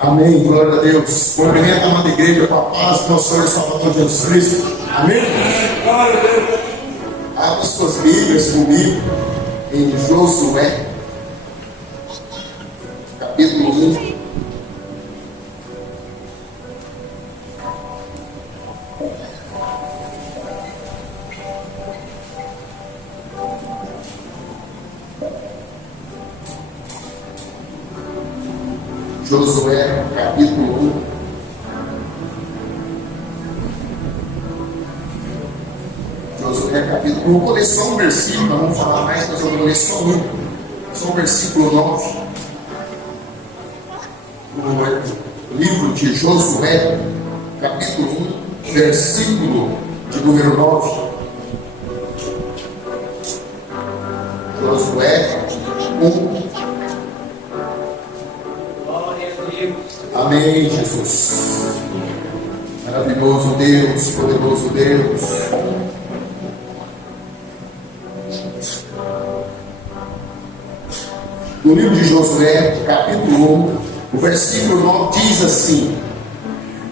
Amém, glória a Deus. Cumprimento a amada igreja com a paz do nosso Senhor e Salvador Jesus Cristo. Amém? Glória a Deus. Abra suas Bíblias comigo em Josué, capítulo 1. Josué, capítulo 1. Josué, capítulo 1. Vou ler só um versículo, não vamos falar mais, mas eu vou ler só um. Só o versículo 9. No livro de Josué, capítulo 1, versículo de número 9. Josué 1. Amém, Jesus. Maravilhoso Deus, poderoso Deus. No livro de Josué, capítulo 1, o versículo 9 diz assim: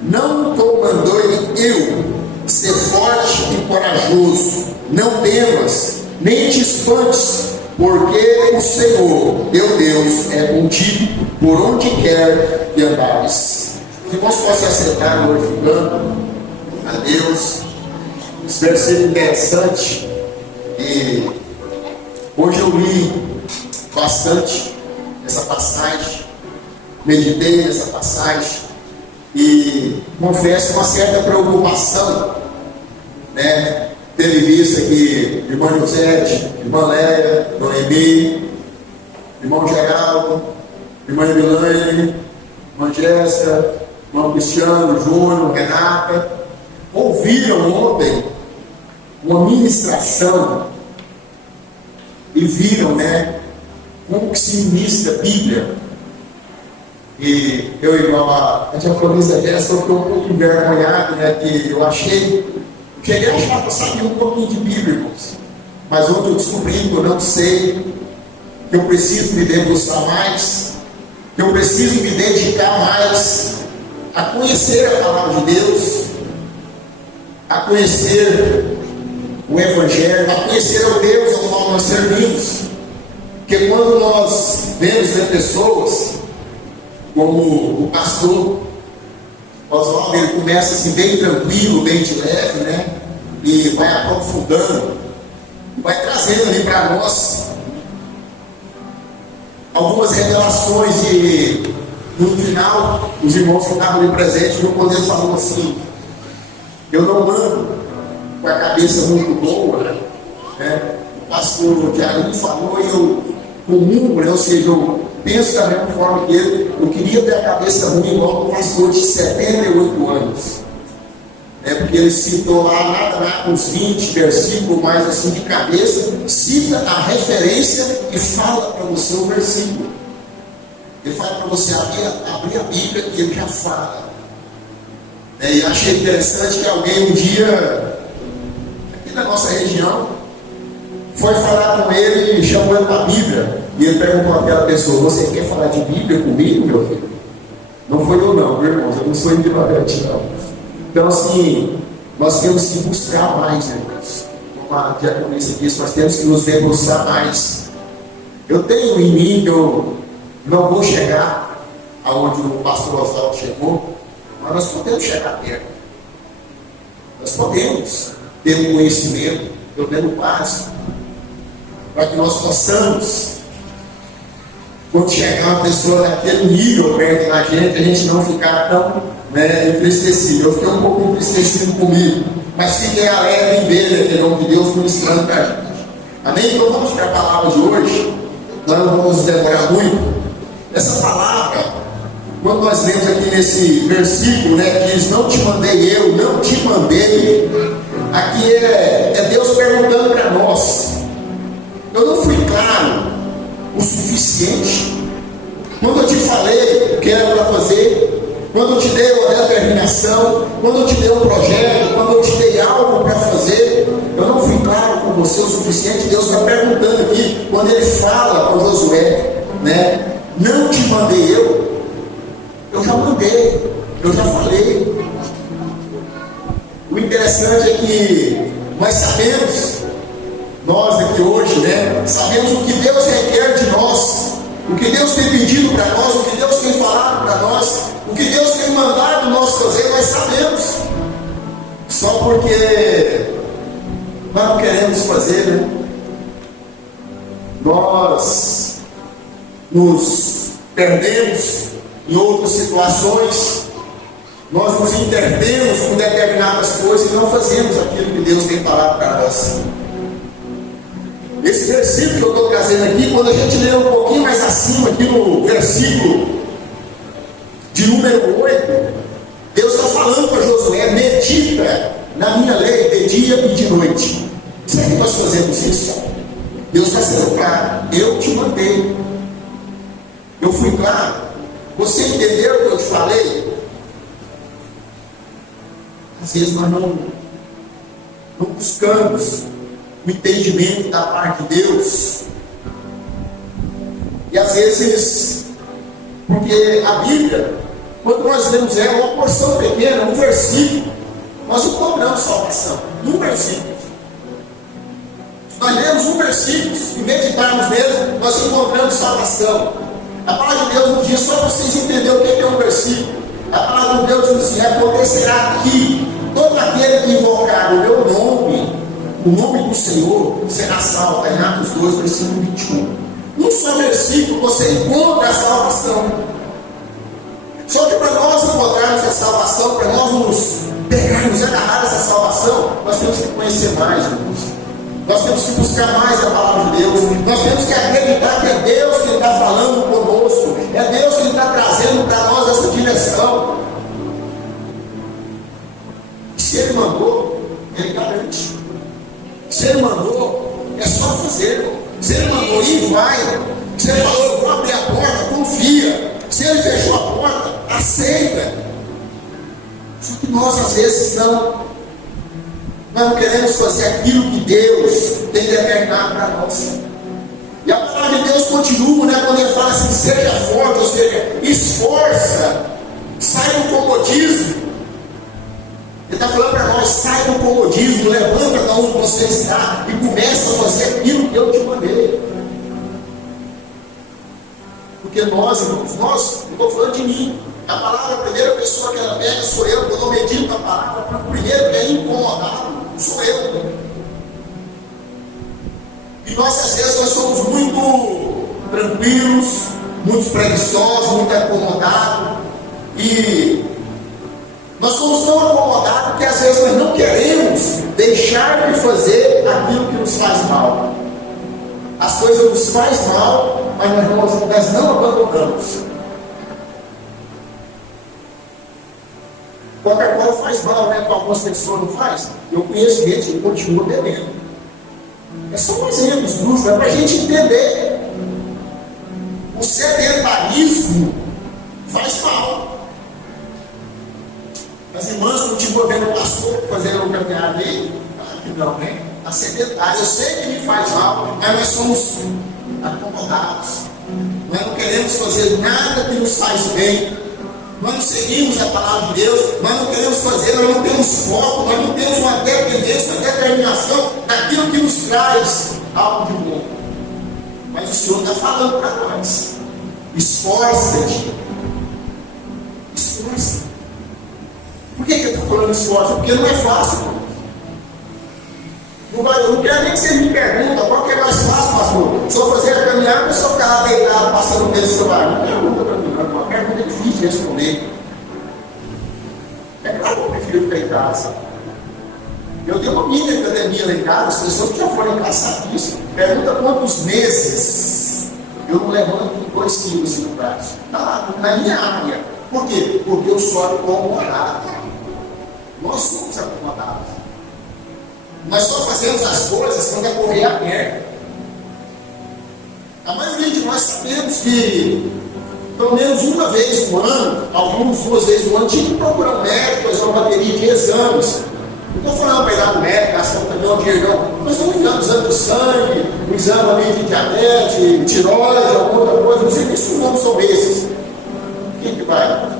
Não te mandei eu ser forte e corajoso, não temas, nem te espantes, porque o Senhor, teu Deus, é contigo por onde quer que andares. Que nós possamos acertar glorificando a Deus. Esse versículo interessante. E hoje eu li bastante essa passagem, meditei nessa passagem e confesso uma certa preocupação, né? Tendo em vista que irmã Josete, irmã Léia, irmã Emi, irmão Geraldo, irmã Emilane, irmã Jéssica, irmão Cristiano, Júnior, Renata, ouviram ontem uma ministração e viram, né, como que se ministra a Bíblia. E eu, igual a diaconisa Jéssica, eu estou um pouco envergonhado, né, que eu cheguei a achar que eu sabia um pouquinho de Bíblia, irmãos. Mas ontem eu descobri que eu não sei, que eu preciso me debruçar mais, que eu preciso me dedicar mais a conhecer a palavra de Deus, a conhecer o Evangelho, a conhecer o Deus ao qual nós servimos. Porque quando nós vemos pessoas como o pastor Oswaldo, ele começa assim bem tranquilo, bem de leve, né? E vai aprofundando, vai trazendo ali para nós algumas revelações. E no final, os irmãos que estavam ali presentes, no poder falou assim: eu não ando com a cabeça muito boa, né? O pastor Diarinho falou e eu comungo, né? Ou seja, eu penso da mesma forma que ele. Eu queria ter a cabeça ruim igual o pastor de 78 anos, né? Porque ele citou lá uns 20 versículos, mais assim de cabeça, cita a referência e fala para você o versículo. Ele fala para você abrir a Bíblia e ele já fala. E achei interessante que alguém um dia, aqui na nossa região, foi falar com ele e chamou ele para a Bíblia. E ele perguntou àquela pessoa: você quer falar de Bíblia comigo, meu filho? Não foi eu não, meu irmão, eu não sou ignorante não. Então assim, nós temos que buscar mais, né, irmãos? Como a diaconisa disse, nós temos que nos debruçar mais. Eu tenho em mim que eu não vou chegar aonde o pastor Oswaldo chegou, mas nós podemos chegar perto. Nós podemos ter um conhecimento, pelo menos básico, para que nós possamos, quando chegar uma pessoa daquele nível perto da gente, a gente não ficar tão, né, entristecido. Eu fiquei um pouco entristecido comigo, mas fiquei alegre em ver, em nome de Deus, ministrando para a gente. Amém? Então vamos para a palavra de hoje. Nós não vamos demorar muito. Essa palavra, quando nós lemos aqui nesse versículo, né, diz: não te mandei eu, não te mandei. Aqui é Deus perguntando para nós. Eu não fui claro o suficiente quando eu te falei o que era para fazer, quando eu te dei uma determinação, quando eu te dei um projeto, quando eu te dei algo para fazer. Eu não fui claro com você o suficiente. Deus está perguntando aqui, quando ele fala para Josué, né? Não te mandei eu já Eu já falei. O interessante é que nós sabemos, nós aqui hoje, né? Sabemos o que Deus requer de nós, o que Deus tem pedido para nós, o que Deus tem falado para nós, o que Deus tem mandado nós fazer, nós sabemos. Só porque nós não queremos fazer, né? Nós nos perdemos em outras situações, nós nos entendemos com determinadas coisas e não fazemos aquilo que Deus tem falado para nós. Esse versículo que eu estou trazendo aqui, quando a gente lê um pouquinho mais acima, aqui no versículo de número 8, Deus está falando para Josué: medita na minha lei de dia e de noite. Será que nós fazemos isso? Deus está sendo claro: eu te mandei, eu fui claro, você entendeu o que eu te falei? Às vezes nós não buscamos o entendimento da parte de Deus, e às vezes, porque a Bíblia, quando nós lemos ela, uma porção pequena, um versículo, nós encontramos salvação, num versículo. Se nós lemos um versículo e meditarmos nele, nós encontramos salvação. A palavra de Deus nos diz, só para vocês entenderem o que é um versículo, a palavra de Deus diz assim: acontecerá que todo aquele que invocar o meu nome, o nome do Senhor, será salvo. Em Atos 2, versículo 21. Num só versículo você encontra a salvação. Só que para nós encontrarmos a salvação, para nós nos pegarmos, agarrar essa salvação, nós temos que conhecer mais, irmãos. Nós temos que buscar mais a palavra de Deus. Nós temos que acreditar que é Deus que está falando conosco, é Deus que está trazendo para nós essa direção. Se Ele mandou, Ele garante. Se Ele mandou, é só fazer. Se Ele mandou ir, vai. Se Ele falou, eu vou abrir a porta, confia. Se Ele fechou a porta, aceita. Só que nós às vezes nós não queremos fazer aquilo que Deus tem determinado para nós. E a palavra de Deus continua, né, quando Ele fala assim: seja forte, ou seja, esforça, sai do comodismo. Ele está falando para nós: sai do comodismo, levanta da onde você está e começa a fazer aquilo que eu te mandei. Porque nós, irmãos, não estou falando de mim. A palavra, a primeira pessoa que ela pega sou eu. Quando eu medito a palavra, o primeiro que é incomodado sou eu. E nós, às vezes, nós somos muito tranquilos, muito preguiçosos, muito acomodados. E nós somos tão acomodados que às vezes nós não queremos deixar de fazer aquilo que nos faz mal. As coisas nos fazem mal, mas nós não abandonamos. Coca-Cola faz mal, né? Para algumas pessoas não faz. Eu conheço gente que continua bebendo. É só um exemplo, esdrúxulo, é para a gente entender. O sedentarismo faz mal. As irmãs continuam vendo o pastor fazendo uma caminhada aí? Claro que não, né? A sedentária, eu sei que me faz mal, mas nós somos acomodados. Nós não queremos fazer nada que nos faz bem. Nós não seguimos a palavra de Deus, nós não queremos fazer, nós não temos foco, nós não temos uma dependência, uma determinação daquilo que nos traz algo de bom. Mas o Senhor está falando para nós: esforça-te. Esforça. Por que Ele está falando esforço? Porque não é fácil. Eu não quero nem que você me pergunte qual que é mais fácil, pastor. Se eu fazer a caminhada ou se eu ficar lá deitado passando o dedo no celular? Não pergunta para mim, uma pergunta é difícil de responder. É claro que eu prefiro ficar em casa. Eu tenho uma mini academia lá em casa, as pessoas que já foram encaixar isso, pergunta quantos meses eu não levanto 2 quilos no braço. Na minha área. Por quê? Porque eu sou acomodado. Nós somos acomodados. Nós só fazemos as coisas quando é correr a perna. A maioria de nós sabemos que pelo menos uma vez no ano, alguns 2 vezes no ano, tinha que procurar um médico, fazer uma bateria de exames. Não estou falando para ir lá no médico, gastar um caminhão de dinheiro, não. Nós estamos ligando exame de sangue, um exame ali de diabetes, tiroide, alguma outra coisa. Não sei nem se os nomes são esses. Quem que vai?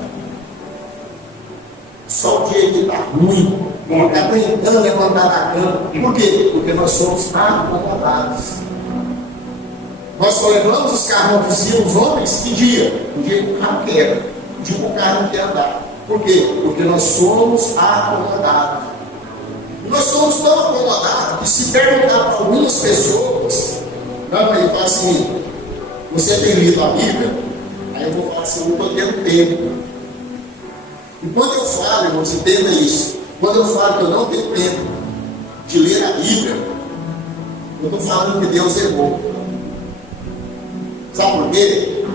Só o dia que está ruim, está aguentando levantar da cama. Por quê? Porque nós somos acomodados. Nós só levamos os carros na oficina, os homens, que dia? O dia que o carro quebra, o dia que o carro não quer andar. Por quê? Porque nós somos acomodados. E nós somos tão acomodados que se perguntar para algumas pessoas, não, ele fala assim, você tem lido a Bíblia? Aí eu vou falar assim, eu não estou tendo tempo. E quando eu falo, irmãos, entenda isso. Quando eu falo que eu não tenho tempo de ler a Bíblia, eu estou falando que Deus errou. Sabe por quê?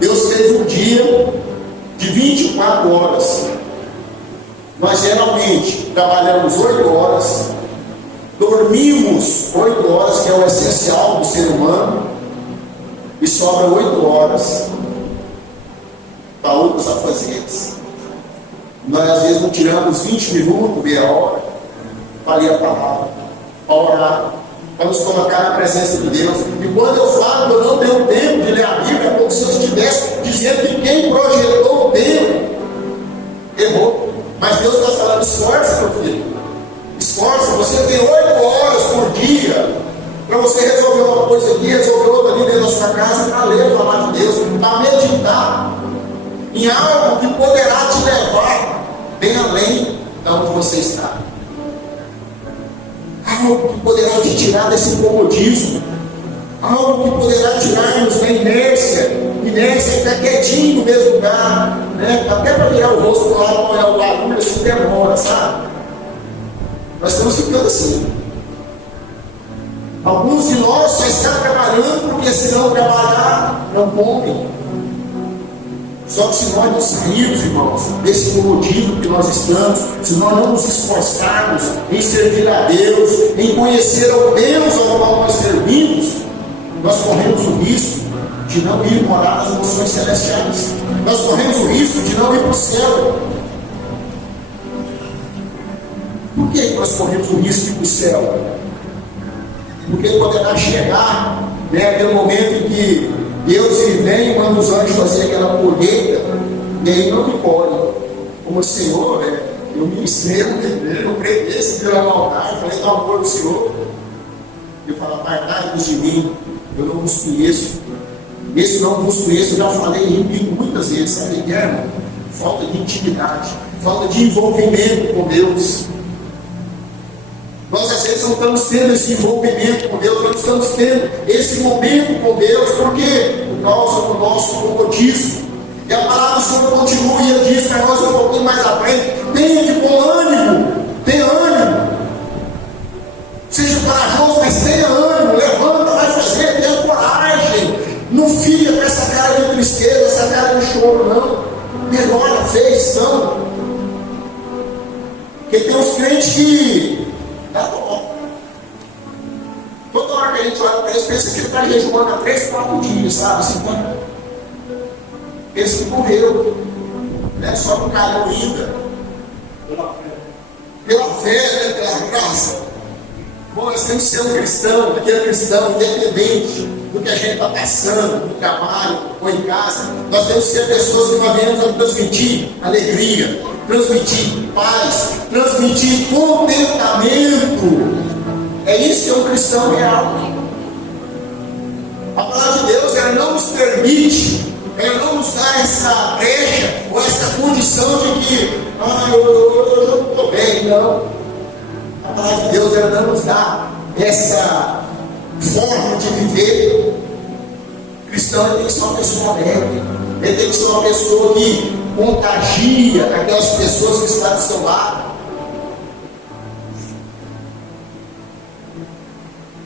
Deus fez um dia de 24 horas. Nós geralmente trabalhamos 8 horas, dormimos 8 horas, que é o essencial do ser humano, e sobra 8 horas para outros afazeres. Nós às vezes não tiramos 20 minutos, meia hora, para ler a palavra, para orar, para nos colocar na presença de Deus. E quando eu falo que eu não tenho tempo de ler a Bíblia, é como se eu estivesse dizendo que quem projetou o tempo errou. Mas Deus está falando, esforça, meu filho. Esforça, você tem 8 horas por dia para você resolver uma coisa aqui, resolver outra ali dentro da sua casa, para ler a palavra de Deus, para meditar em algo que poderá te levar bem além de onde você está. Algo que poderá te tirar desse comodismo. Algo que poderá tirar-nos da inércia. Inércia ficar quietinho no mesmo lugar, né? Até para virar o rosto para lá, para olhar o barulho, assim demora, sabe? Nós estamos ficando assim. Alguns de nós só estão trabalhando porque se não trabalhar, não comem. Só que se nós não sairmos, irmãos, desse comodismo que nós estamos, se nós não nos esforçarmos em servir a Deus, em conhecer o Deus ao qual nós servimos, nós corremos o risco de não ir morar nas emoções celestiais. Nós corremos o risco de não ir para o céu. Por que nós corremos o risco de ir para o céu? Porque poderá chegar, né, aquele momento em que Deus vem e manda os anjos fazer aquela colheita, e aí não me colhe. Como o Senhor, né, eu ministrei, eu preguei pela maldade, falei do amor do Senhor. Eu falo, apartai-vos de mim, eu não vos conheço. Esse não vos conheço, eu já falei em mim muitas vezes, sabe o que é, irmão? Falta de intimidade, falta de envolvimento com Deus. Nós às vezes não estamos tendo esse envolvimento com Deus, não estamos tendo esse momento com Deus, por quê? Por causa do nosso comodismo. E a palavra do Senhor continua e ele diz para nós um pouquinho mais à frente: tenha de bom ânimo, tenha ânimo, seja corajoso, mas tenha ânimo, levanta, vai fazer, tenha coragem, não fica com essa cara de tristeza, essa cara de choro, não. Melhora, feição. Porque tem uns crentes que tá bom. Toda hora que a gente olha para eles, pensa que ele está jejuando há 3, 4 dias, sabe? Assim, pensa que morreu, né? Só por caiu ainda. Pela fé, né? Pela graça. Bom, nós temos que ser um cristão, aquele cristão independente do que a gente está passando, no trabalho ou em casa. Nós temos que ser pessoas que nós venhamos a transmitir alegria, transmitir paz, transmitir contentamento. É isso que é um cristão real. A palavra de Deus, ela não nos permite, ela não nos dá essa brecha ou essa condição de que eu não estou bem, não. A palavra de Deus, ela não nos dá essa forma de viver. O cristão, ele tem que ser uma pessoa alegre, ele tem que ser uma pessoa que contagia aquelas pessoas que estão do seu lado.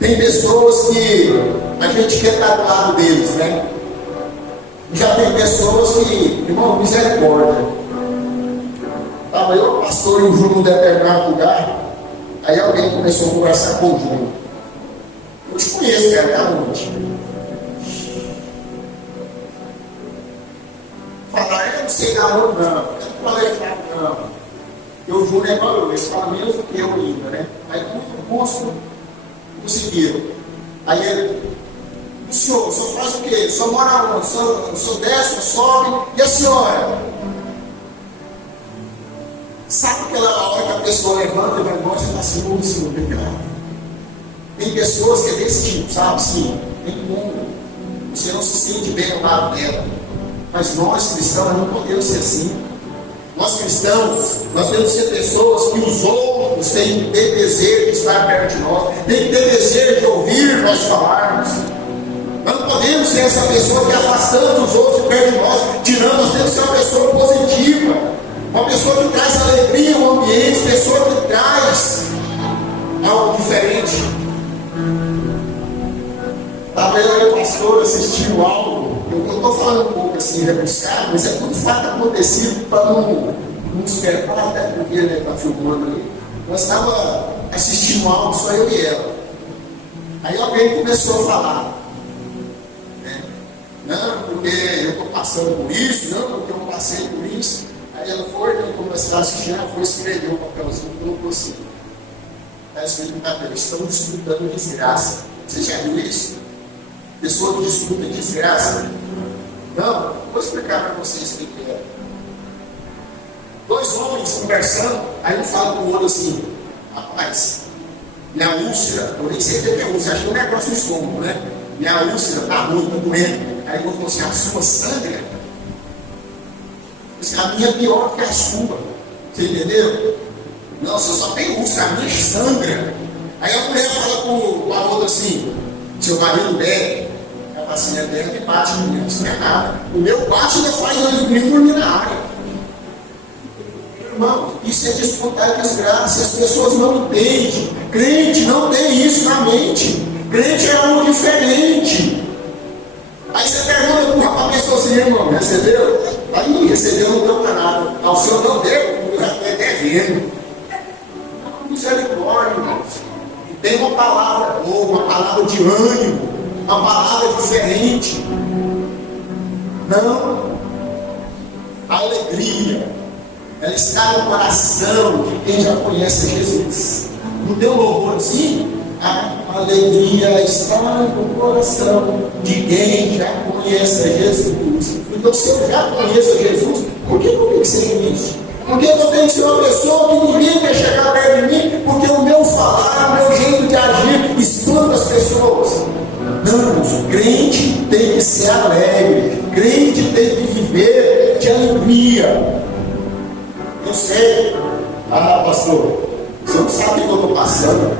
Tem pessoas que a gente quer estar do lado deles, né? Já tem pessoas que, irmão, misericórdia. Estava eu, pastor, e o Júnior num determinado lugar. Aí alguém começou a conversar com o Júnior. Eu te conheço, cara, da onde? Falar, eu não sei da onde, não. Eu não falei, não. Porque o Júnior é igual eu, ele fala menos do que eu ainda, né? Aí muito custo conseguiram. Aí ele, o senhor faz o quê? O senhor mora onde? O senhor desce, sobe, e a senhora? Sai pessoa levanta e vai embora e fala assim, ô Senhor, obrigado. Tem pessoas que é desse tipo, sabe? Sim, tem como. Você não se sente bem ao lado dela. Mas nós cristãos não podemos ser assim. Nós cristãos, nós temos que ser pessoas que os outros têm que ter desejo de estar perto de nós, têm que ter desejo de ouvir nós falarmos. Nós não podemos ser essa pessoa que afastamos os outros de perto de nós, tirando, nós temos que ser uma pessoa positiva, uma pessoa que traz alegria ao ambiente, pessoa que traz algo diferente. Estava eu e o pastor assistindo algo. Eu estou falando um pouco assim, rebuscado, mas é tudo fato acontecido para não despertar, até porque ele está filmando ali. Nós estávamos assistindo algo, só eu e ela. Aí alguém começou a falar, né? Não, porque eu estou passando por isso, não, porque eu passei por isso. Aí ela foi, né, começou a assistir, ela foi escrever um papelzinho e colocou assim. Está escrito no papel, estão disputando desgraça. Você já viu isso? Pessoa que disputa desgraça. Não, vou explicar para vocês o que é. Dois homens conversando, aí um fala para o outro assim, rapaz, minha úlcera, eu nem sei o que é úlcera, acho que é um negócio no estômago, né? Minha úlcera está ruim, está doendo. Aí eu vou assim, a sua sangra? A minha é pior que a sua. Você entendeu? Não, você só tem úlcera, a minha sangra. Aí a mulher fala com a outra assim, seu marido bebe. Ela fala assim, é que bate no meu, isso não é nada. O meu bate ainda faz eu dormir na área. Irmão, isso é descontar desgraça. As pessoas não entendem. Crente não tem isso na mente. Crente é algo diferente. Aí você pergunta para a pessoa assim, irmão, recebeu? Aí recebeu, não deu para nada. O senhor não deu, eu já estou devendo. Misericórdia, irmãos. Tem uma palavra boa, uma palavra de ânimo, uma palavra diferente. Não. A alegria, ela está no coração de quem já conhece Jesus. No teu louvorzinho, a alegria está no coração de quem já conhece Jesus. Então, se eu já conheço Jesus, por que eu tenho que ser isso? Por que eu tenho que ser uma pessoa que ninguém quer chegar perto de mim? Porque o meu falar, o meu jeito de agir espanta as pessoas. Não, crente tem que ser alegre, crente tem que viver de alegria. Eu sei, pastor, você não sabe o que eu estou passando,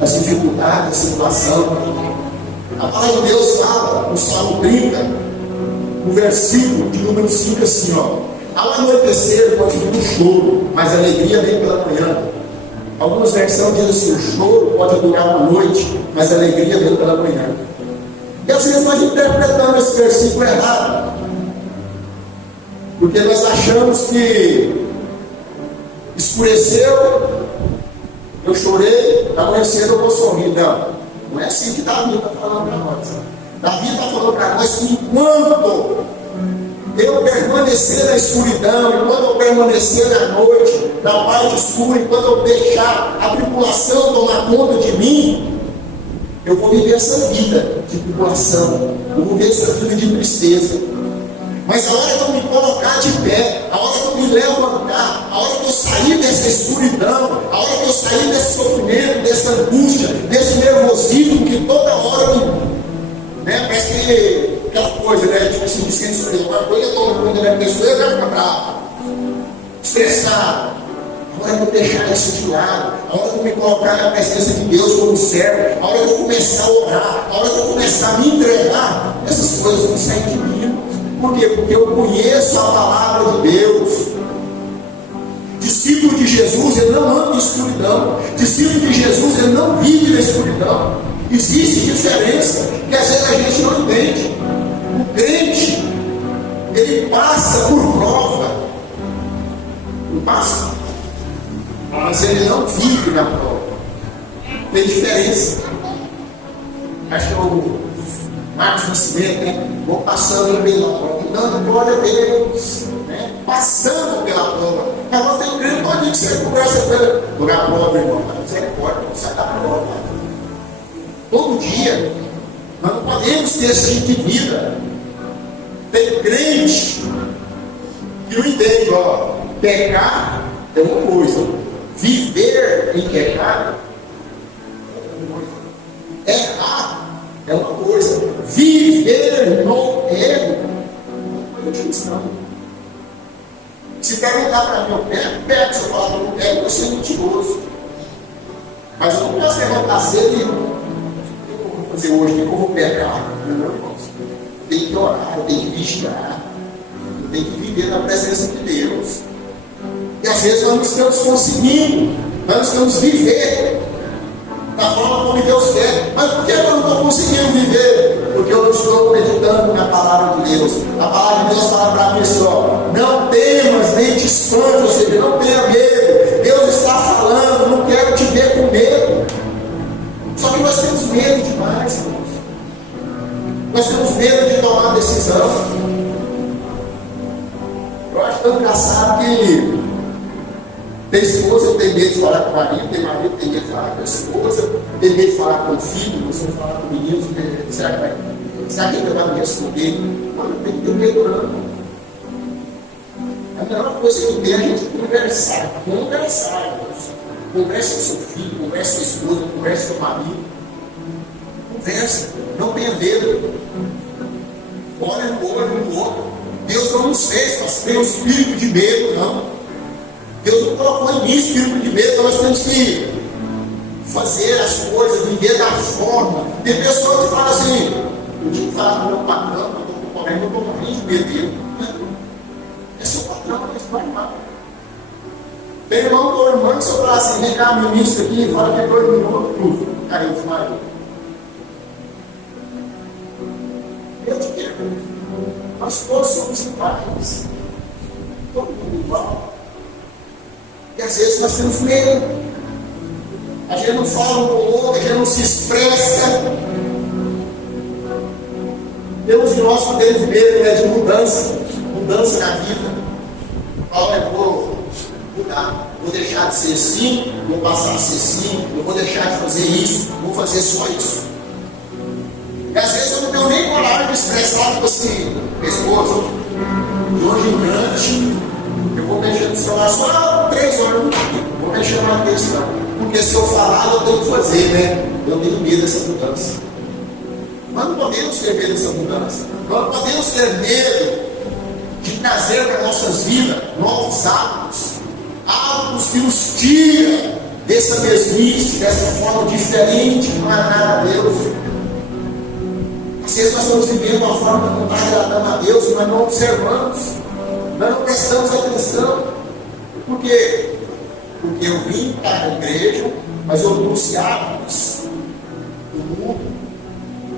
as dificuldades, a situação. A palavra de Deus fala no Salmo 30, no versículo de número 5, assim, ó. Ao anoitecer pode vir um choro, mas a alegria vem pela manhã. Algumas versões dizem assim, o choro pode durar uma noite, mas a alegria vem pela manhã. E às vezes nós interpretamos esse versículo errado, porque nós achamos que escureceu, eu chorei, amanhecer eu vou sorrir. Não, não é assim que Davi está falando para nós. Davi está falando para nós que enquanto eu permanecer na escuridão, enquanto eu permanecer na noite, na parte escura, enquanto eu deixar a tribulação tomar conta de mim, eu vou viver essa vida de tribulação, eu vou viver essa vida de tristeza. Mas a hora que eu me colocar de pé, a hora que eu me levantar, a hora que eu sair dessa escuridão, a hora que eu sair desse sofrimento, dessa angústia, desse nervosismo que toda hora me, parece que aquela coisa, né? Tipo assim, descendo alguma coisa, eu estou quando a pessoa, eu quero ficar bravo, estressado. A hora que eu deixar isso de lado, a hora que eu me colocar na presença de Deus como servo, a hora que eu começar a orar, a hora que eu começar a me entregar, essas coisas vão sair de mim. Por quê? Porque eu conheço a palavra de Deus. Discípulo de Jesus, ele não anda em escuridão. Discípulo de Jesus, ele não vive na escuridão. Existe diferença que às vezes a gente não entende. O crente, ele passa por prova. Não passa. Mas ele não vive na prova. Tem diferença. Acho que é o Marcos Nascimento, né? Vou passando pela prova, dando glória a Deus, né? Passando pela prova. Mas você tem crente, pode que você conversa pela prova, irmão. Misericórdia, você sai da prova. Todo dia, nós não podemos ter esse tipo de vida. Tem crente que não entende, ó, pecar é uma coisa, Viver em pecado é uma coisa. Errar é uma coisa. Viver no erro é uma coisa. Se perguntar para mim, eu pego. Se eu falar que eu não pego, eu sou mentiroso. Mas eu não posso levantar cedo e o que eu vou fazer hoje? O que eu vou pegar? Não, irmãos. Eu tenho que orar, eu tenho que vigiar, eu tenho que viver na presença de Deus. E às vezes nós não estamos conseguindo, nós não estamos vivendo da forma como Deus quer. Mas por que eu não estou conseguindo viver? Porque eu não estou meditando na palavra de Deus. A palavra de Deus fala para mim assim, ó, não temas nem te espantes, ou seja, não tenha medo. Deus está falando, não quero te ver com medo. Só que nós temos medo demais, irmãos. Nós temos medo de tomar decisão. Eu acho tão engraçado que tem esposa que tem medo de falar com o marido, tem marido que tem medo de falar com a esposa, tem medo de falar com o filho, você falar com o menino, será que ele vai me responder? Não, não tem que ter medo não. A melhor coisa que tem é a gente conversar. Conversar, irmãos. Converse com seu filho, converse com a esposa, converse com o marido. Conversa, não tenha medo. Olha no olho no outro. Deus não nos fez para ter um espírito de medo, não. Deus não colocou em mim espírito de medo, nós temos que fazer as coisas, viver da forma. Tem pessoas que falam assim, eu tinha que falar com o meu patrão, eu estou com problema, eu estou morrendo de medo dele. É seu patrão, mas vai mal. Tem irmão ou irmã que se eu falar assim, vem cá, ministro aqui, fala que 2 minutos, caiu o marido. Eu te quero. Nós todos somos iguais. Todo mundo igual. E às vezes nós temos medo. A gente não fala um com o outro, a gente não se expressa. Temos de nós que temos medo, né, de mudança na vida. Olha, eu vou mudar, vou deixar de ser assim, vou passar a ser assim, eu vou deixar de fazer isso, vou fazer só isso. E às vezes eu não tenho nem coragem de expressar, tipo assim, esposa, de hoje em diante, eu vou mexer no celular só 3 horas no dia, vou mexer numa questão. Porque se eu falar, eu tenho que fazer, né? Eu tenho medo dessa mudança. Nós não podemos ter medo dessa mudança. Nós não podemos ter medo de trazer para nossas vidas novos hábitos que nos tiram dessa mesmice, dessa forma diferente, que não é nada a Deus. Às vezes nós estamos vivendo uma forma que não está agradando a Deus, mas não observamos, nós não prestamos atenção. Por quê? Porque eu vim para a igreja, mas eu trouxe hábitos do mundo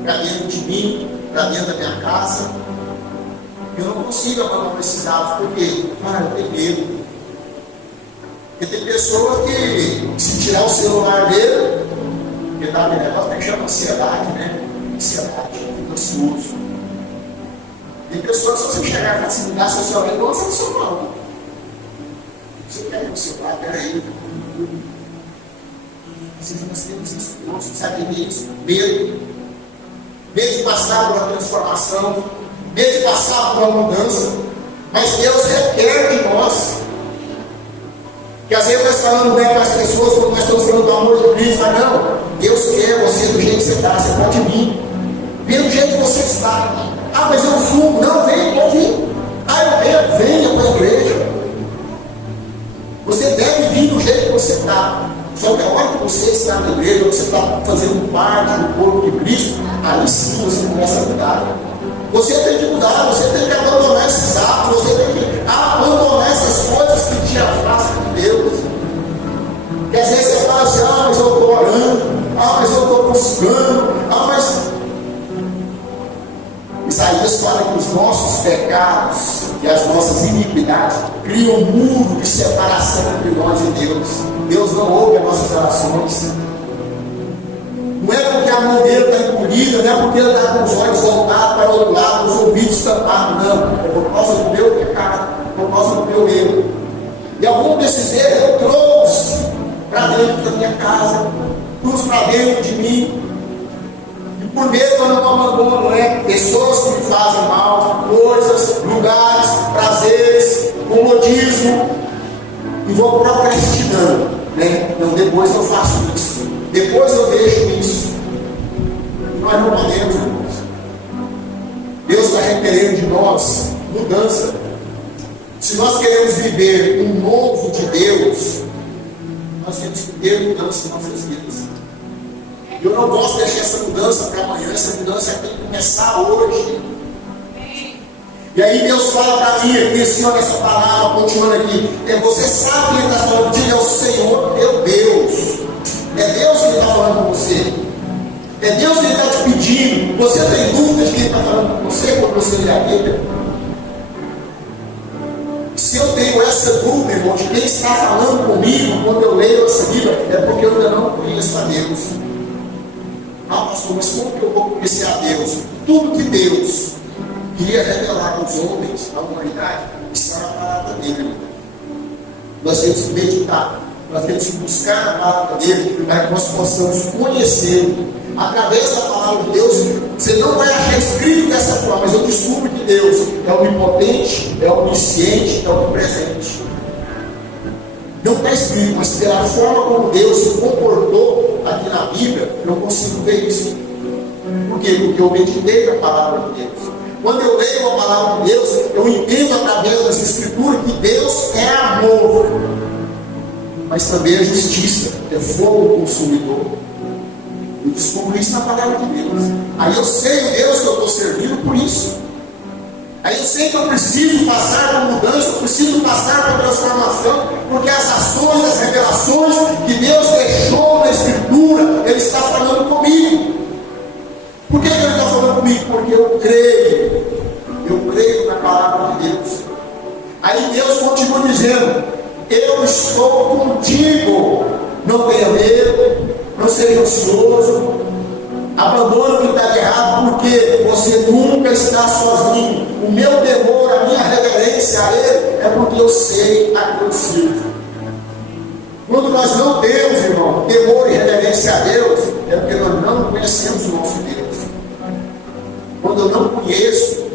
para dentro de mim, para dentro da minha casa. Eu não consigo abandonar esses hábitos, porque eu tenho medo. Porque tem pessoas que, se tirar o celular dele, porque dá um negócio que chama ansiedade, né? Ansiedade, fica ansioso. Tem pessoas que, se você chegar e falar assim, me dá seu celular, não gosta do celular. Você pega o celular, peraí. Às vezes nós temos isso, nossa, sabe o que é isso? Medo. Medo de passar por uma transformação, medo de passar por uma mudança. Mas Deus requer de nós. Que às vezes nós falamos bem para as pessoas, quando nós estamos falando do amor de Cristo, mas não, Deus quer você do jeito que você está, você pode vir. Vem do jeito que você está. Ah, mas eu fumo. Não, vem, pode vir. Ah, eu venha para a igreja. Você deve vir do jeito que você está. Só que a hora que você está na igreja, você está fazendo parte do corpo de Cristo, aí sim você começa a mudar. Você tem que mudar, você tem que abandonar esses atos, você tem que abandonar essas coisas que te afastam de Deus. E às vezes você fala assim, mas eu estou orando, mas eu estou buscando, mas... Isaías fala que os nossos pecados e as nossas iniquidades criam um muro de separação entre nós e Deus. Deus não ouve as nossas orações. Não é porque a mão dele está encolhida, não é porque ele está com os olhos voltados para o outro lado, os ouvidos tampados, não. É por causa do meu pecado, por causa do meu erro. E algum desses erros eu trouxe para dentro da minha casa, trouxe para dentro de mim. E por medo eu não abandono, né? Pessoas que me fazem mal, coisas, lugares, prazeres, comodismo, e vou procrastinando. né? Não, depois eu faço isso, depois eu deixo isso. Nós não podemos, irmãos. Deus está requerendo de nós mudança. Se nós queremos viver um novo de Deus, nós temos que ter mudança em nossas vidas. Eu não posso deixar essa mudança para amanhã, essa mudança tem que começar hoje. E aí Deus fala para mim, aqui, assim, olha essa palavra, continuando aqui. Você sabe que Ele está falando, diga, é o Senhor, teu Deus. É Deus que está falando com você. É Deus que está te pedindo. Você tem dúvidas que Ele está falando com você quando você lê a Bíblia? Se eu tenho essa dúvida, irmão, de quem está falando comigo quando eu leio essa Bíblia, é porque eu ainda não conheço a Deus. Ah, pastor, mas como que eu vou conhecer a Deus? Tudo que Deus queria revelar aos homens, à humanidade, está na palavra dele. Nós temos que meditar, nós temos que buscar a palavra dele, para que nós possamos conhecê-lo. Através da palavra de Deus, você não vai achar escrito dessa forma, mas eu descubro que Deus é onipotente, é onisciente, é onipresente. Não está escrito, mas pela forma como Deus se comportou aqui na Bíblia, eu não consigo ver isso. Por quê? Porque eu meditei na palavra de Deus. Quando eu leio a palavra de Deus, eu entendo através das Escrituras que Deus é amor, mas também é justiça, é fogo consumidor. Eu descubro isso na palavra de Deus. Aí eu sei o Deus que eu estou servindo por isso. Aí eu sei que eu preciso passar por mudança, eu preciso passar por transformação, porque as ações, as revelações que Deus deixou na Escritura, Ele está falando comigo. Por que Ele está falando comigo? Porque eu creio na palavra de Deus. Aí Deus continua dizendo, eu estou contigo, não tenha medo, não seja ansioso, abandona o que está de errado, porque você nunca está sozinho. O meu temor, a minha reverência a Ele, é porque eu sei a que eu sirvo. Quando nós não temos, irmão, temor e reverência a Deus, é porque nós não conhecemos o nosso Deus. Quando eu não conheço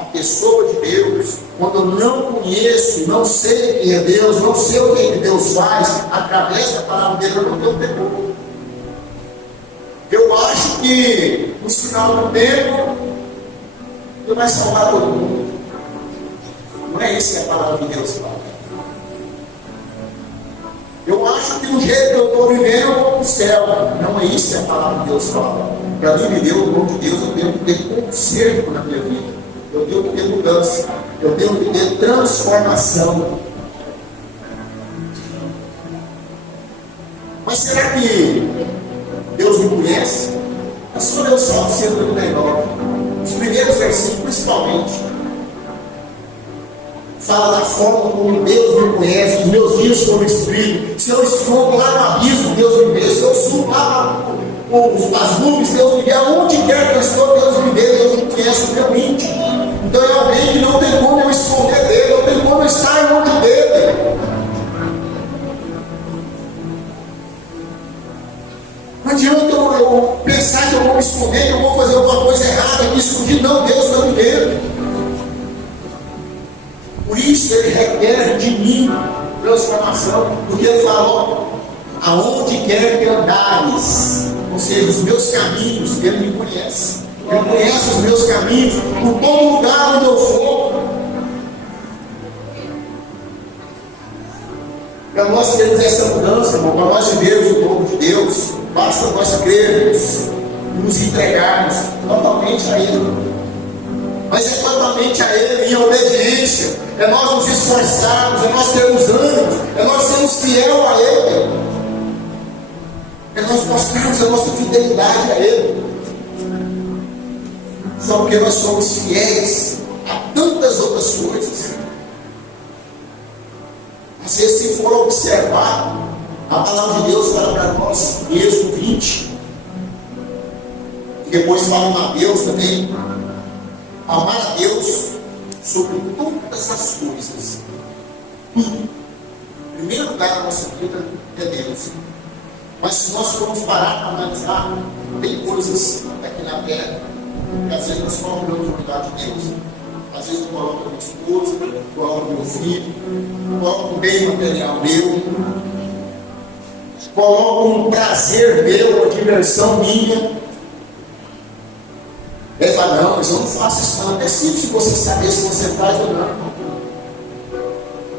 a pessoa de Deus, quando eu não conheço, não sei quem é Deus, não sei o que Deus faz, através da palavra dele, eu não tenho temor. Eu acho que no final do tempo Deus vai salvar todo mundo. Não é isso que a palavra de Deus fala. Eu acho que do jeito que eu estou vivendo eu vou para o céu. Não é isso que a palavra de Deus fala. Para mim viver o nome de Deus, eu tenho que ter conserto na minha vida. Eu tenho que ter mudança. Eu tenho que ter transformação. Mas será que Deus me conhece? É só ler o Salmo 139. Os primeiros versículos, principalmente, fala da forma como Deus me conhece. Os meus dias foram escritos. Se eu estou lá no abismo, Deus me vê. Se eu subo lá as nuvens, Deus me vê. Aonde quer que eu estou, Deus me vê. Deus me conhece o meu íntimo. Então é alguém que não tem como eu esconder dele, não tem como eu estar longe dele. Não adianta eu pensar que eu vou me esconder, que eu vou fazer alguma coisa errada aqui escondido. Não, Deus está me vendo. Por isso Ele requer de mim transformação, porque Ele falou, aonde quer que andares, ou seja, os meus caminhos, Ele me conhece. Ele conhece os meus caminhos, por todo lugar onde eu for. Para nós termos essa mudança, irmão, para nós vivermos o povo de Deus, basta nós crermos e nos entregarmos totalmente a Ele. Mas é totalmente a Ele, em obediência. É nós nos esforçarmos, é nós termos ânimo, é nós sermos fiel a Ele. É nós mostrarmos a nossa fidelidade a Ele. Só porque nós somos fiéis a tantas outras coisas. Às vezes, se for observar, a palavra de Deus fala para nós, em Êxodo 20, e depois fala em Mateus também, amar a Deus sobre todas as coisas. Tudo. Em primeiro lugar na nossa vida é Deus. Mas se nós formos parar para analisar, tem coisas aqui na terra que às vezes nós colocamos no lugar de Deus. Às vezes eu coloco a minha esposa, coloco meu filho, coloco um bem material meu, coloco um prazer meu, uma diversão minha. Ele fala, não, mas eu não faço isso não. É simples você saber se você faz ou não.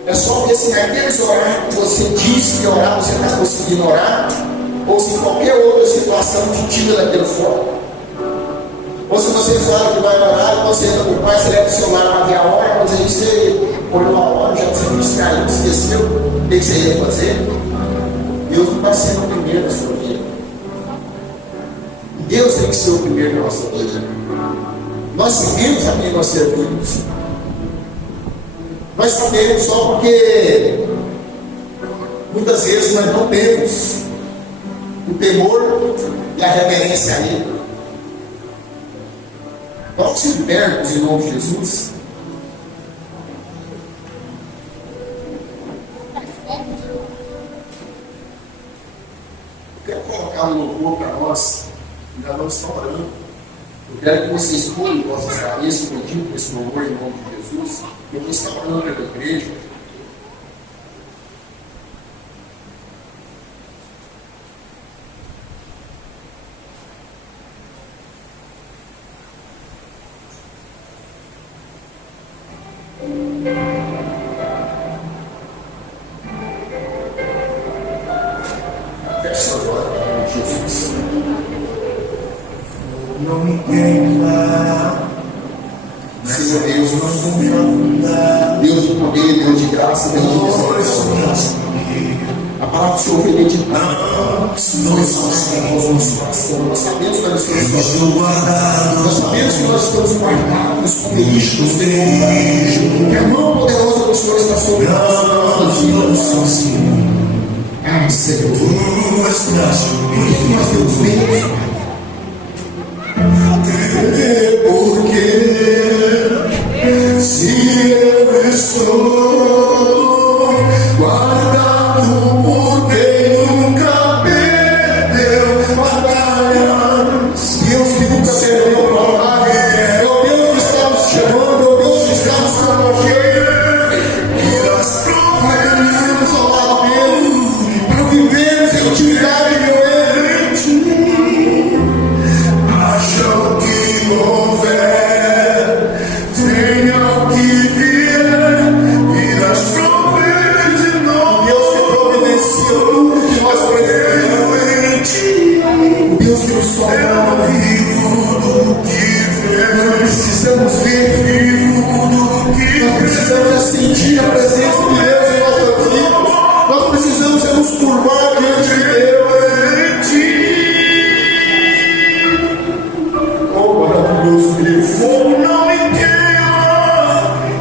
É só ver se naqueles horários que você diz que orar, você está conseguindo orar, ou se qualquer outra situação te tira daquele foco. Ou se você fala que vai orar, você entra com o pai, você leva o celular para ver a hora, mas aí você olhou a hora, já você distraiu, esqueceu o que você ia fazer. Deus não vai ser o primeiro na sua vida. Deus tem que ser o primeiro na nossa vida. Nós sabemos a quem nós servimos. Nós sabemos só porque muitas vezes nós não temos o temor e a reverência a Ele. Coloque-se de pé, em nome de Jesus. Eu quero colocar um louvor para nós. Ainda não está orando. Eu quero que vocês escolham vossas cabeças, pedindo com esse louvor em nome de Jesus. Eu vou estar orando pela igreja. Feche agora, em nome de Jesus. Não me queima, Senhor Deus, não vou me afundar. Deus de poder, Deus de graça, Deus de misericórdia. A palavra do Senhor foi meditada. Nós somos o nosso coração. Nós sabemos que nós estamos Estou guardado, Nós sabemos que nós estamos guardados, escondidos no Senhor. Que a mão poderosa do Senhor está sobre nós. não estou sozinho. Ah, Senhor. Tu estás Por que nós temos medo? porque se eu estou guardado por quem nunca perdeu batalhas. Deus que nunca perdeu a batalha. É o Deus que está nos chamando, é o Deus que está nos protegendo. E das Para vivermos ao lado dele, para vivermos em intimidade com ele. acham que houver, tenham que vier, e das prover de novo. Deus que providencia tudo que nós precisamos. Eu em ti, O Deus que nos eu salva. vivo do que Nós ver, precisamos ver, vivo do que nós ver. precisamos sentir a presença de Deus em nossas vidas. Nós precisamos nos curvar diante de Deus. Em ti, Oh, maravilhoso Deus. fogo não me queima,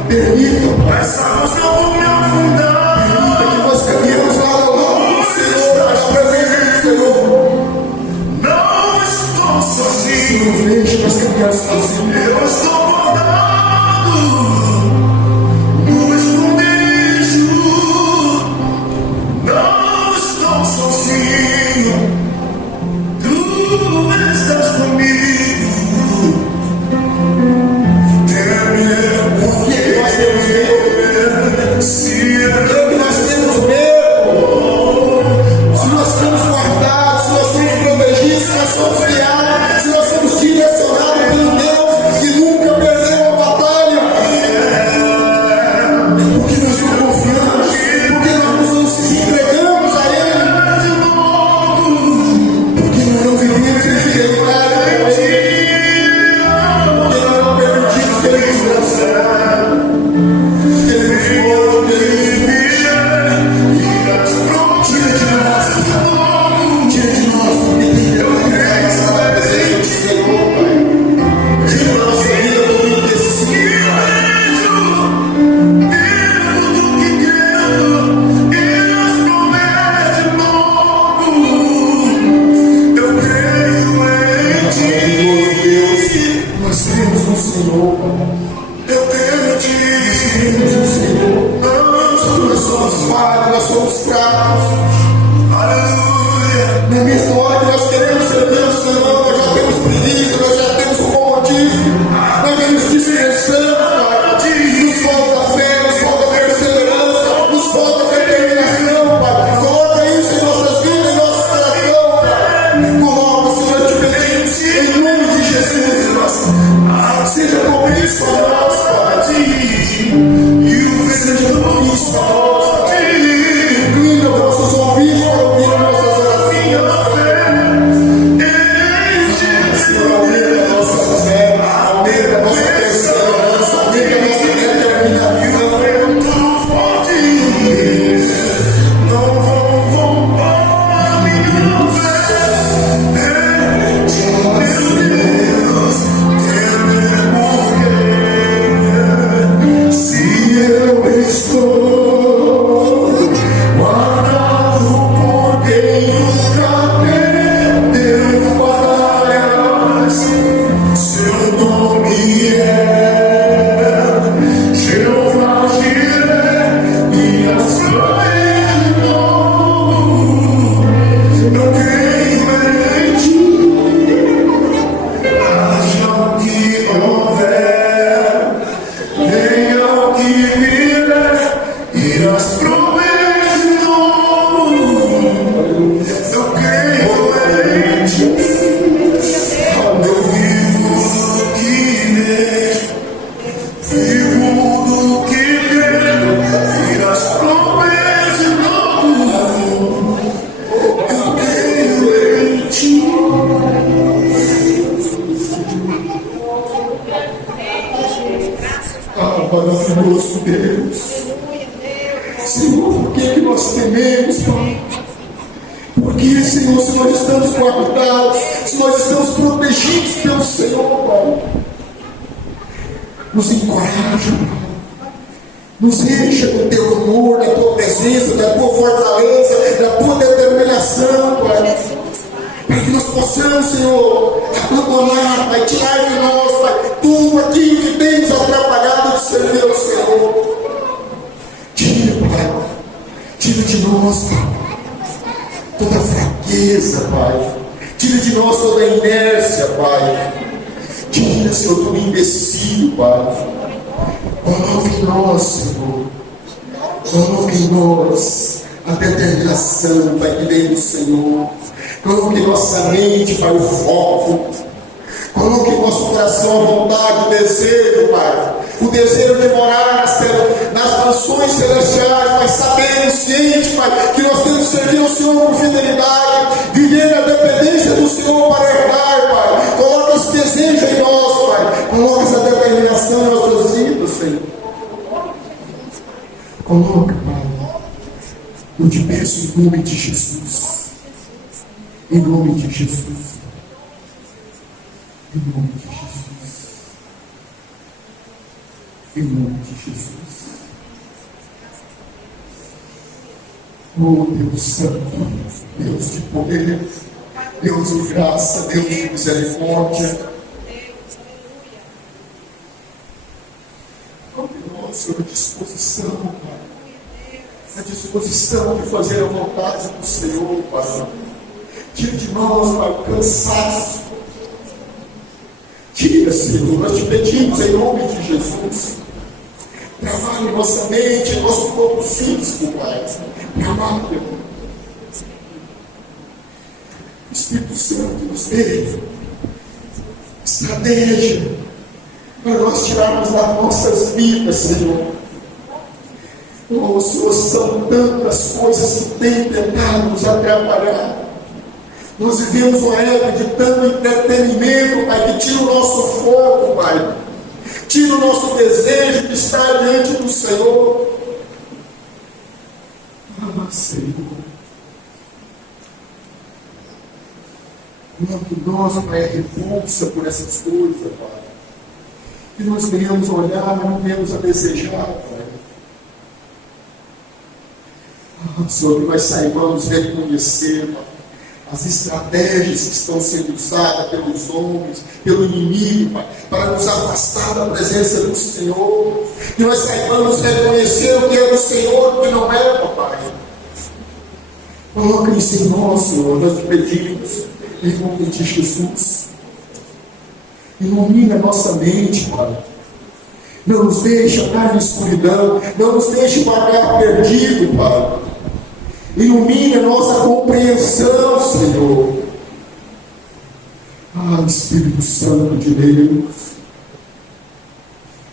Permita, essa luz não vou me afundar. que nós caminhamos lá ao lado do Senhor, na presença do Senhor. Não estou sozinho. Não vejo, nós caminhamos sozinhos. Eu estou guardado no esconderijo. Não estou sozinho. Tu estás comigo. Temer O que é que nós temos medo? se O que é que nós temos medo? Se nós estamos guardados, se nós somos protegidos, se nós somos guiados, se nós somos direcionados pelo Deus que nunca perdeu a batalha. Porque nós não confiamos, porque nós nos entregamos a Ele, porque nós não vivemos em fidelidade a Ele, porque nós não permitimos que Ele nos transforme, que Ele nos molde, que Ele guardado por quem nunca perdeu batalhas. Seu nome é Jeová Jireh, minhas não creio em ti. Haja o que houver, venha o que vier, e as promessas não creio em ti. Eu vivo do que vejo, vivo do que vejo, e as promessas eu creio em ti. Maravilhoso Deus. Senhor, por que nós tememos, Pai? Porque, Senhor, se nós estamos guardados, se nós estamos protegidos pelo Senhor, Pai, nos encoraja, Pai. Nos encha do teu amor, da tua presença, da tua fortaleza, da tua determinação, Pai. Para que nós possamos, Senhor, abandonar, Pai, tirar de nós, Pai, tudo aquilo que tem nos atrapalhado de servir ao Senhor. Tira, Pai, tira de nós, Pai, toda a fraqueza, Pai. Tira de nós toda a inércia, Pai. Tira, Senhor, todo imbecil, Pai. Coloque em nós, Senhor. Coloque em nós a determinação, Pai, que vem do Senhor. Coloque em nossa mente, Pai, o foco. Coloque em nosso coração a vontade, o desejo, Pai. O desejo de morar nas mansões celestiais, Pai, sabendo, ciente, Pai, que nós temos que servir ao Senhor com fidelidade, viver a dependência do Senhor para herdar, Pai. Coloque esse desejo em nós, Pai. Coloque essa determinação em nossas vidas, Senhor. Coloque, Pai. Eu te peço em nome de Jesus. Em nome de Jesus. Em nome de Jesus. Em nome de Jesus. Oh Deus Santo, Deus de poder, Deus de graça, Deus de misericórdia. Coloque-nos, Senhor, a disposição, Pai. A disposição de fazer a vontade do Senhor, Pai. Tira de nós, Pai, o cansaço. Tira, Senhor, nós te pedimos em nome de Jesus. Trabalhe em nossa mente, em nosso corpo físico, Pai. Trabalhe. Espírito Santo nos dê estratégia para nós tirarmos das nossas vidas, Senhor. Oh, Senhor, são tantas coisas que têm tentado nos atrapalhar. Nós vivemos uma época de tanto entretenimento, Pai, que tira o nosso foco, Pai. Tira o nosso desejo de estar diante do Senhor. Ah, Senhor. Quanto nós, Pai, é repulsa por essas coisas, Pai. Que nós venhamos a olhar, não venhamos a desejar, Pai. Ah, Senhor, que nós saibamos reconhecer, Pai, as estratégias que estão sendo usadas pelos homens, pelo inimigo, Pai, para nos afastar da presença do Senhor. Que nós saibamos reconhecer o que é do Senhor e o que não é, Papai. Coloca isso em nós, Senhor, nós te pedimos, em nome de Jesus. Ilumina a nossa mente, Pai. Não nos deixe andar na escuridão, não nos deixe vagar perdido, Pai. Ilumine a nossa compreensão, Senhor. Ah, Espírito Santo de Deus,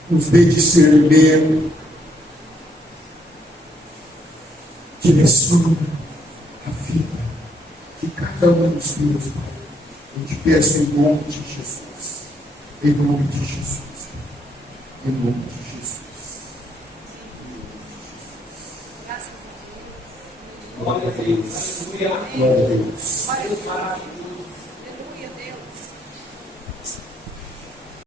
nos dê discernimento, direciona a vida de cada um dos meus, Pai. Eu te peço em nome de Jesus, em nome de Jesus, em nome de Jesus. Glória a Deus. Glória a Deus. Glória a Deus.